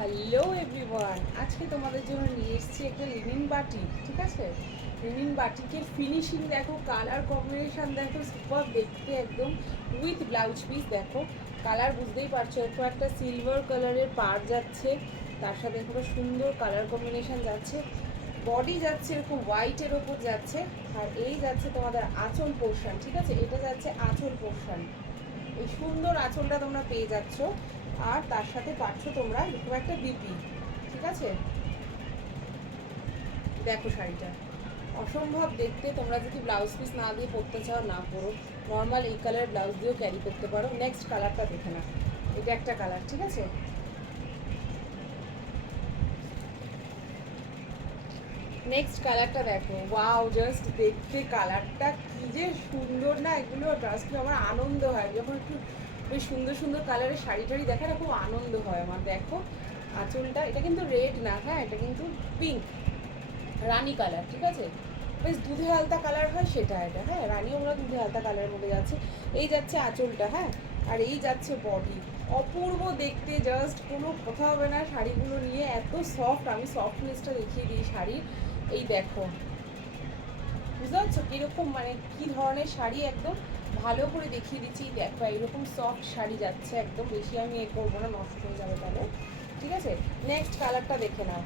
Hello everyone, আজকে তোমাদের জন্য নিয়ে এসেছি একটা লিনিন বাটি। ঠিক আছে, লিনিন বাটিকের ফিনিশিং দেখো, কালার কম্বিনেশন দেখো, সুপার দেখতে একদম। উইথ ব্লাউজ পিস দেখো, কালার বুঝতেই পারছো, একটু একটা সিলভার কালারের পার যাচ্ছে, তার সাথে একটা সুন্দর কালার কম্বিনেশন যাচ্ছে। বডি যাচ্ছে এরকম হোয়াইটের ওপর যাচ্ছে, আর এই যাচ্ছে তোমাদের আঁচল পোর্শন। ঠিক আছে, এটা যাচ্ছে আঁচল পোর্শন। এই সুন্দর আঁচলটা তোমরা পেয়ে যাচ্ছ, আর তার সাথে পাচ্ছ তোমরা এরকম একটা বিপি। ঠিক আছে, দেখো শাড়িটা অসম্ভব দেখতে। তোমরা যদি ব্লাউজ পিস না দিয়ে পরতে চাও না পরো, নর্মাল এই কালার ব্লাউজ দিয়েও ক্যারি করতে পারো। নেক্সট কালারটা দেখে না, এটা একটা কালার। ঠিক আছে, নেক্সট কালারটা দেখো, ওয়াও, জাস্ট দেখতে কালারটা কি যে সুন্দর না। এগুলো জাস্ট আমার আনন্দ হয় যখন একটু বেশ সুন্দর সুন্দর কালারের শাড়ি টাড়ি দেখে না, খুব আনন্দ হয় আমার। দেখো আঁচলটা, এটা কিন্তু রেড না, হ্যাঁ এটা কিন্তু পিঙ্ক, রানি কালার। ঠিক আছে, বেশ দুধে আলতা কালার হয় সেটা, এটা হ্যাঁ রানিও আমরা দুধে আলতা কালারের মধ্যে যাচ্ছে। এই যাচ্ছে আঁচলটা, হ্যাঁ, আর এই যাচ্ছে বডি। অপূর্ব দেখতে, জাস্ট কোনো কথা হবে না শাড়িগুলো নিয়ে, এত সফট। আমি সফটনেসটা দেখিয়ে দিই শাড়ির। এই দেখো, বুঝতে পারছো কীরকম, মানে কী ধরনের শাড়ি, একদম ভালো করে দেখিয়ে দিচ্ছি। দেখো এইরকম সফট শাড়ি যাচ্ছে একদম। বেশি আমি এ করবো না, নষ্ট হয়ে যাবে তাহলে। ঠিক আছে, নেক্সট কালারটা দেখে নাও।